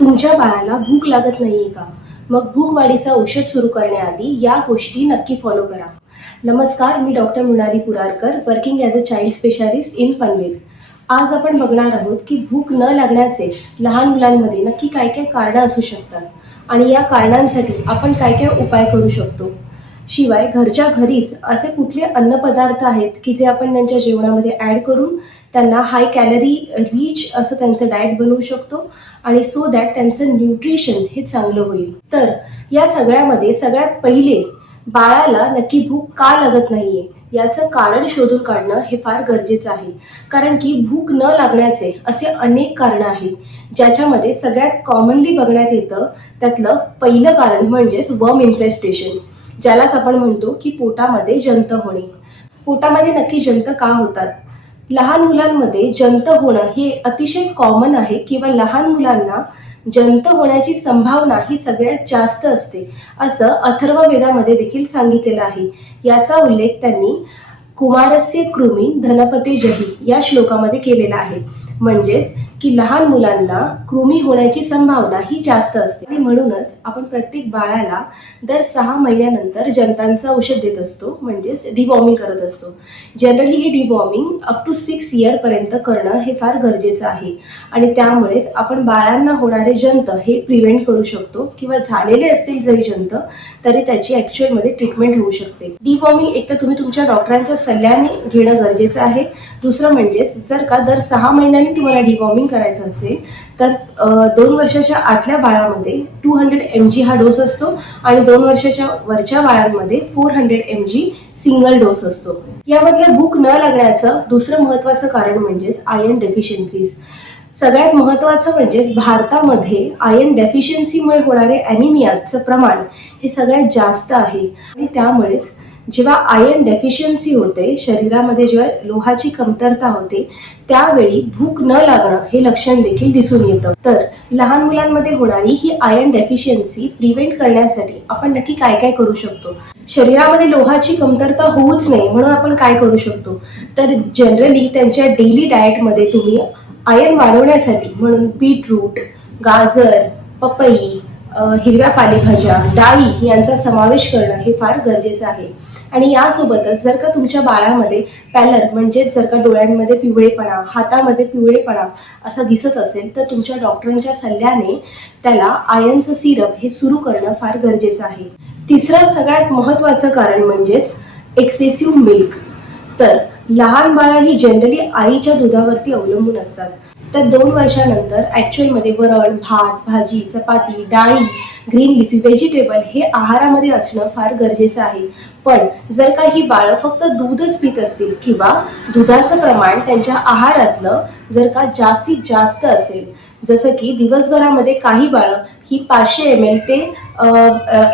तुमच्या बाळाला भूक लागत नाहीये का? मग भूक वाढीचं औषध सुरू करण्याआधी या गोष्टी नक्की फॉलो करा. नमस्कार, मी doctor Mrunali Purarkar, working as a child specialist in Panvel. आज आपण बघणार आहोत की भूक न लागण्याचे लहान मुलांमध्ये नक्की काय काय कारणं असू शकतात आणि या कारणांसाठी आपण काय काय उपाय करू शकतो. शिवाय घरच्या घरीच असे कुठले अन्नपदार्थ आहेत की जे आपण त्यांच्या जेवणामध्ये ॲड करून त्यांना हाय कॅलरी रिच असं त्यांचं डाएट बनवू शकतो आणि सो दॅट त्यांचं न्यूट्रिशन हे चांगलं होईल. तर या सगळ्यामध्ये सगळ्यात पहिले बाळाला नक्की भूक का लागत नाहीये याचं कारण शोधून काढणं हे फार गरजेचं आहे. कारण की भूक न लागण्याचे असे अनेक कारणं आहेत, ज्याच्यामध्ये सगळ्यात कॉमनली बघण्यात येतं त्यातलं पहिलं कारण म्हणजेच वर्म इन्फेस्टेशन, ज्यालाच आपण म्हणतो की पोटामध्ये जंत होणे. पोटामध्ये नक्की जंत का होतात? लहान मुलांमध्ये जंत होणं हे अतिशय कॉमन आहे किंवा लहान मुलांना जंत होण्याची संभावना ही सगळ्यात जास्त असते असं अथर्ववेदामध्ये देखील सांगितलेलं आहे. याचा उल्लेख त्यांनी कुमारस्य कृमी धनपते जही या श्लोकामध्ये केलेला आहे. म्हणजेच की लहान मुलांना कृमी होण्याची संभावना ही जास्त असते आणि म्हणूनच आपण प्रत्येक बाळाला दर 6 महिन्यानंतर जंतांचं औषध देत असतो, म्हणजेच डिवॉर्मिंग करत असतो. जनरली हे डिवॉर्मिंग अप टू 6 इयरपर्यंत करणं हे फार गरजेचं आहे आणि त्यामुळेच आपण बाळांना होणारे जंत हे प्रिव्हेंट करू शकतो किंवा झालेले असतील जरी जंत तरी त्याची ॲक्च्युअलमध्ये ट्रीटमेंट होऊ शकते. डिवॉर्मिंग एक तर तुम्ही तुमच्या डॉक्टरांच्या सल्ल्याने घेणं गरजेचं आहे. दुसरं म्हणजेच जर का दर 6 महिन्यांनी तुम्हाला डिवॉर्मिंग करायचं असेल तर 2 वर्षाच्या आतल्या बाळामध्ये 200 mg हा डोस असतो आणि 2 वर्षाच्या वरच्या बाळांमध्ये 400 mg सिंगल डोस असतो. यामधलं भूक न लागण्याचं दुसरं महत्त्वाचं कारण म्हणजेच आयर्न डेफिशियन्सीज. सगळ्यात महत्त्वाचं म्हणजेच भारतामध्ये आयर्न डेफिशियन्सीमुळे होणारे ॲनिमियाचं प्रमाण हे सगळ्यात जास्त आहे आणि त्यामुळेच जेव्हा आयर्न डेफिशियन्सी होते, शरीरामध्ये जेव्हा लोहाची कमतरता होते, त्यावेळी भूक न लागणं हे लक्षण देखील दिसून येतं. तर लहान मुलांमध्ये होणारी ही आयर्न डेफिशियन्सी प्रिव्हेंट करण्यासाठी आपण नक्की काय काय करू शकतो? शरीरामध्ये लोहाची कमतरता होऊच नये म्हणून आपण काय करू शकतो? तर जनरली त्यांच्या डेली डाएटमध्ये तुम्ही आयर्न वाढवण्यासाठी म्हणून बीटरूट, गाजर, पपई, हिरव्या पालेभाज्या, डाळी यांचा समावेश करणं हे फार गरजेचं आहे. आणि यासोबतच जर का तुमच्या बाळामध्ये पॅलर म्हणजेच जर का डोळ्यांमध्ये पिवळेपणा, हातामध्ये पिवळेपणा असा दिसत असेल तर तुमच्या डॉक्टरांच्या सल्ल्याने त्याला आयर्नचं सिरप हे सुरू करणं फार गरजेचं आहे. तिसरं सगळ्यात महत्त्वाचं कारण म्हणजेच एक्सेसिव्ह मिल्क. तर लहान बाळं ही जनरली आईच्या दुधावरती अवलंबून असतात. तर 2 वर्षानंतर ॲक्च्युअलमध्ये वरण, भात, भाजी, चपाती, डाळी, ग्रीन लिफी व्हेजिटेबल हे आहारामध्ये असणं फार गरजेचं आहे. पण जर का ही बाळं फक्त दूधच पित असतील किंवा दुधाचं प्रमाण त्यांच्या आहारातलं जर का जास्तीत जास्त असेल, जसं की दिवसभरामध्ये काही बाळं ही 500 ml ते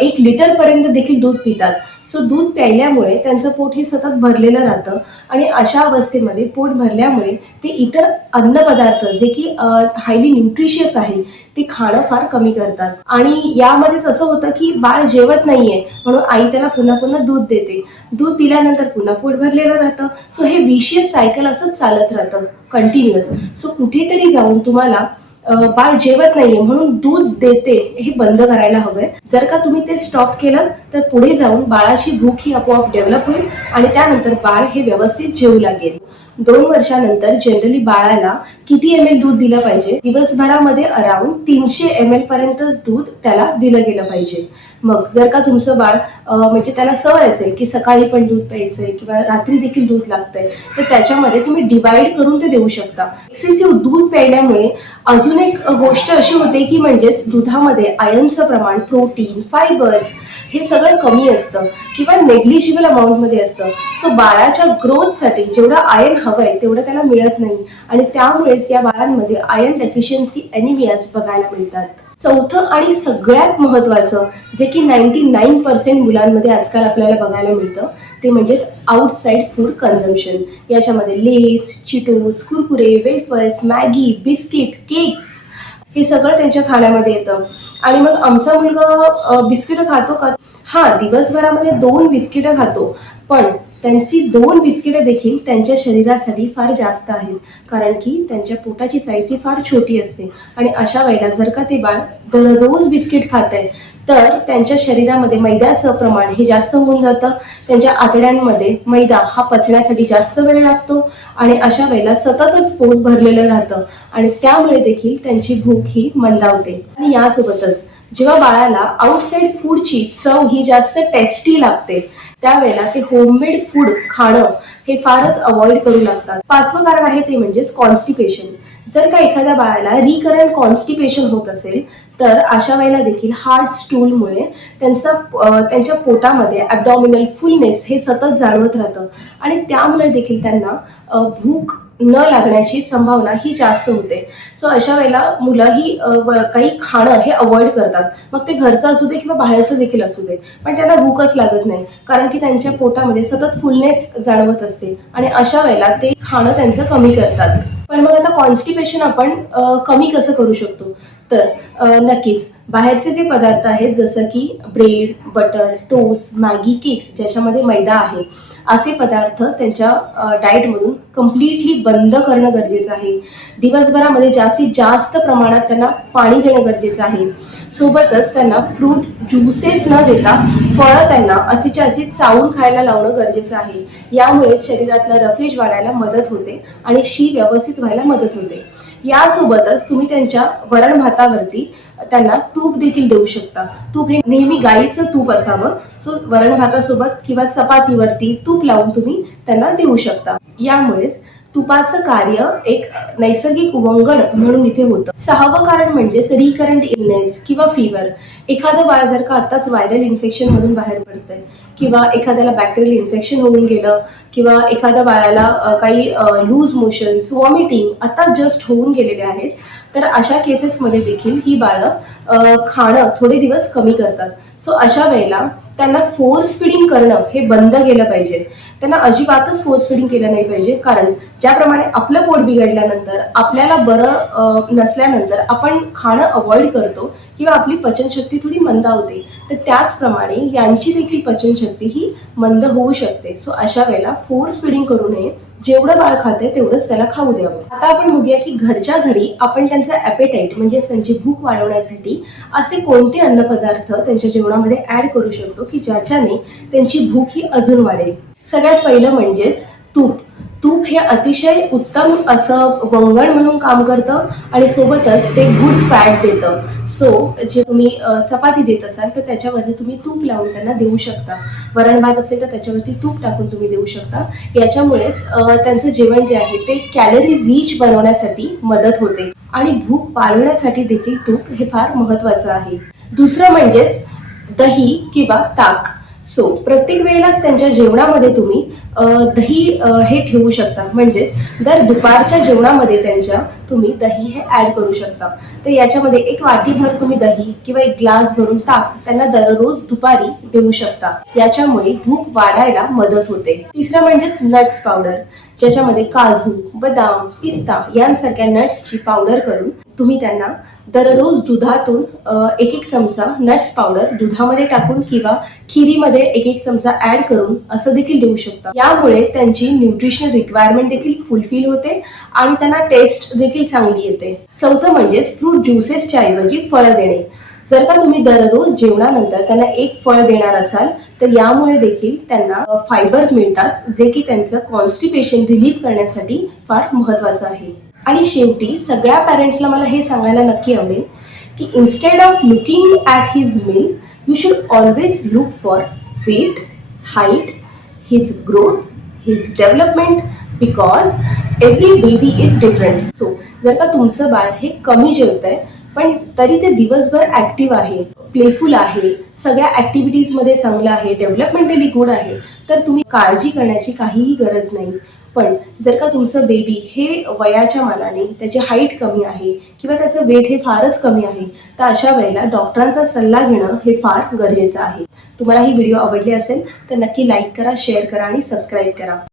1 लिटरपर्यंत देखील दूध पितात. सो दूध प्यायल्यामुळे त्यांचं पोट हे सतत भरलेलं राहतं आणि अशा अवस्थेमध्ये पोट भरल्यामुळे ते इतर अन्नपदार्थ जे की हायली न्यूट्रिशियस आहे ते खाणं फार कमी करतात आणि यामध्येच असं होतं की बाळ जेवत नाहीये म्हणून आई त्याला पुन्हा पुन्हा दूध देते. दूध दिल्यानंतर पुन्हा पोट भरलेलं राहतं. सो हे विशियस सायकल असंच चालत राहतं कंटिन्युअस. सो कुठेतरी जाऊन तुम्हाला बाळ जेवत नाहीये म्हणून दूध देते हे बंद करायला हवंय. जर का तुम्ही ते स्टॉप केलं तर पुढे जाऊन बाळाची भूक ही आपोआप डेव्हलप होईल आणि त्यानंतर बाळ हे व्यवस्थित जेवू लागेल. 2 वर्षानंतर जनरली बाळाला किती ml दूध दिलं पाहिजे? दिवसभरामध्ये अराउंड 300 ml पर्यंतच दूध त्याला दिलं गेलं पाहिजे. मग जर का तुमचं बाळ म्हणजे त्याला सवय असेल की सकाळी पण दूध प्यायचंय किंवा रात्री देखील दूध लागतंय तर त्याच्यामध्ये तुम्ही डिवाइड करून ते देऊ शकता. एक्सेसिव्ह दूध प्यायल्यामुळे अजून एक गोष्ट अशी होते की म्हणजेच दुधामध्ये आयर्नचं प्रमाण, प्रोटीन, फायबर्स हे सगळं कमी असतं किंवा नेग्लिजिबल अमाऊंटमध्ये असतं. सो बाळाच्या ग्रोथसाठी जेवढं आयर्न हवंय तेवढं त्याला मिळत नाही आणि त्यामुळेच या बाळांमध्ये आयर्न डेफिशियन्सी ॲनिमियाज बघायला मिळतात. चौथं आणि सगळ्यात महत्त्वाचं जे की 99% मुलांमध्ये आजकाल आपल्याला बघायला मिळतं ते म्हणजेच आउटसाईड फूड कन्झम्पशन. याच्यामध्ये Lays, Cheetos, Kurkure, wafers, Maggi, biscuit, cakes हे सगळं त्यांच्या खाण्यामध्ये येतं. आणि मग आमचा मुलगा बिस्किटं खातो का? हां, दिवसभरामध्ये 2 बिस्किटं खातो, पण त्यांची 2 बिस्किटं देखील त्यांच्या शरीरासाठी फार जास्त आहेत, कारण की त्यांच्या पोटाची साईज ही फार छोटी असते आणि अशा वेळेला जर का ते बाळ दररोज बिस्किट खातंय तर त्यांच्या शरीरामध्ये मैद्याचं प्रमाण हे जास्त होऊन जातं. त्यांच्या आतड्यांमध्ये मैदा हा पचण्यासाठी जास्त वेळ लागतो आणि अशा वेळेला सततच पोट भरलेलं राहतं आणि त्यामुळे देखील त्यांची भूक ही मंदावते. आणि यासोबतच जेव्हा बाळाला आउटसाइड फूडची चव ही जास्त टेस्टी लागते त्यावेळेला ते होममेड फूड खाणं हे फारच अवॉइड करू लागतात. 5वं कारण आहे ते म्हणजेच कॉन्स्टिपेशन. जर का एखाद्या बाळाला रिकरंट कॉन्स्टिपेशन होत असेल तर अशा वेळेला देखील हार्ड स्टूलमुळे त्यांच्या पोटामध्ये ॲब्डॉमिनल फुलनेस हे सतत जाणवत राहतं आणि त्यामुळे देखील त्यांना भूक न लागण्याची संभावना ही जास्त होते. सो अशा वेळेला मुलं ही काही खाणं हे अवॉइड करतात, मग ते घरचं असू दे किंवा बाहेरचं देखील असू दे, पण त्यांना भूकच लागत नाही कारण की त्यांच्या पोटामध्ये सतत फुलनेस जाणवत असते आणि अशा वेळेला ते खाणं त्यांचं कमी करतात. पण मग आता कॉन्स्टिपेशन आपण कमी कसं करू शकतो? तर नक्कीच बाहेरचे जे पदार्थ आहेत जसं की bread, butter, toast, Maggi, cakes ज्याच्यामध्ये मैदा आहे असे पदार्थ त्यांच्या डाएटमधून कम्प्लिटली बंद करणं गरजेचं आहे. दिवसभरामध्ये जास्तीत जास्त प्रमाणात त्यांना पाणी देणं गरजेचं आहे. सोबतच त्यांना फ्रूट ज्युसेस न देता फळं त्यांना अशीच्या अशी चावून खायला लावणं गरजेचं आहे. यामुळे शरीरातला रफेज वाढायला मदत होते आणि शी व्यवस्थित व्हायला मदत होते. यासोबतच तुम्ही त्यांच्या वरण भातावरती त्यांना तूप देखील देऊ शकता. तूप हे नेहमी गाईचं तूप असावं. सो वरण भातासोबत किंवा चपातीवरती तूप लावून तुम्ही त्यांना देऊ शकता. यामुळेच तुपाचं कार्य एक नैसर्गिक वंगण म्हणून इथे होतं. 6वं कारण म्हणजेच रिकरंट इलनेस किंवा फीवर. एखादं बाळ जर का आताच व्हायरल इन्फेक्शन मधून बाहेर पडतंय किंवा एखाद्याला बॅक्टेरियल इन्फेक्शन होऊन गेलं किंवा एखाद्या बाळाला काही लूज मोशन्स, वॉमिटिंग आता जस्ट होऊन गेलेले आहेत, तर अशा केसेसमध्ये देखील ही बाळं खाणं थोडे दिवस कमी करतात. सो अशा वेळेला त्यांना फोर्स फिडिंग करणं हे बंद केलं पाहिजे. त्यांना अजिबातच फोर्स फिडिंग केलं नाही पाहिजे, कारण ज्याप्रमाणे आपलं पोट बिघडल्यानंतर आपल्याला बरं नसल्यानंतर आपण खाणं अवॉइड करतो किंवा आपली पचनशक्ती थोडी मंदावते, तर त्याचप्रमाणे यांची देखील पचनशक्ती ही मंद होऊ शकते. सो अशा वेळेला फोर्स फिडिंग करू नये. जेवढं बाळ खाते तेवढंच त्याला खाऊ द्यावं. आता आपण बघूया की घरच्या घरी आपण त्यांचं ॲपेटाईट म्हणजे त्यांची भूक वाढवण्यासाठी असे कोणते अन्नपदार्थ त्यांच्या जेवणामध्ये ऍड करू शकतो की ज्याच्याने त्यांची भूक ही अजून वाढेल. सगळ्यात पहिलं म्हणजेच तूप. तूप हे अतिशय उत्तम असं वंगण म्हणून काम करतं आणि सोबतच ते गुड फॅट देतं. सो जे तुम्ही चपाती देत असाल तर त्याच्यावरती तुम्ही तूप लावून त्यांना देऊ शकता. वरण भात असेल तर त्याच्यावरती तूप टाकून तुम्ही देऊ शकता. याच्यामुळेच त्यांचं जेवण जे आहे ते कॅलरी रिच बनवण्यासाठी मदत होते आणि भूक वाढवण्यासाठी देखील तूप हे फार महत्त्वाचं आहे. दुसरं म्हणजेच दही किंवा ताक. सो प्रत्येक वेळेलाच त्यांच्या जेवणामध्ये तुम्ही दही हे ठेवू शकता. म्हणजेच दर दुपारच्या जेवणामध्ये त्यांच्या तुम्ही दही हे ऍड करू शकता. तर याच्यामध्ये 1 वाटीभर तुम्ही दही किंवा 1 ग्लास भरून ताक त्यांना दररोज दुपारी देऊ शकता. याच्यामुळे भूक वाढायला मदत होते. तिसरं म्हणजेच नट्स पावडर, ज्याच्यामध्ये काजू, बदाम, पिस्ता यांसारख्या नट्सची पावडर करून तुम्ही त्यांना दररोज दुधातून 1-1 चमचा नट्स पावडर दुधामध्ये टाकून किंवा खिरीमध्ये 1-1 चमचा ऍड करून असं देखील देऊ शकता. यामुळे त्यांची न्यूट्रिशनल रिक्वायरमेंट देखील फुलफिल होते आणि त्यांना टेस्ट देखील चांगली येते. चौथं म्हणजेच फ्रूट ज्युसेसच्या ऐवजी फळं देणे. जर का तुम्ही दररोज जेवणानंतर त्यांना 1 फळ देणार असाल तर यामुळे देखील त्यांना फायबर मिळतात, जे की त्यांचं कॉन्स्टिपेशन रिलीव्ह करण्यासाठी फार महत्त्वाचं आहे. आणि शेवटी सगळ्या पॅरेंट्सला मला हे सांगायला नक्की आवडेल की instead of looking at his meal you should always look for weight, height, his growth, his development, because every baby is different. So जर का तुमचं बाळ हे कमी जेवतंय पण तरी ते दिवसभर ॲक्टिव्ह आहे, प्लेफुल आहे, सगळ्या ॲक्टिव्हिटीजमध्ये चांगलं आहे, डेव्हलपमेंटली गुड आहे, तर तुम्ही काळजी करण्याची काहीही गरज नाही. पण जर का तुमचं बेबी हे वयाच्या मानाने त्याची हाईट कमी आहे किंवा त्याचं वेट हे फारच कमी आहे, तर अशा वेळेला डॉक्टरांचा सल्ला घेणं हे फार गरजेचं आहे. तुम्हाला ही व्हिडिओ आवडली असेल तर नक्की लाईक करा, शेअर करा आणि सबस्क्राईब करा.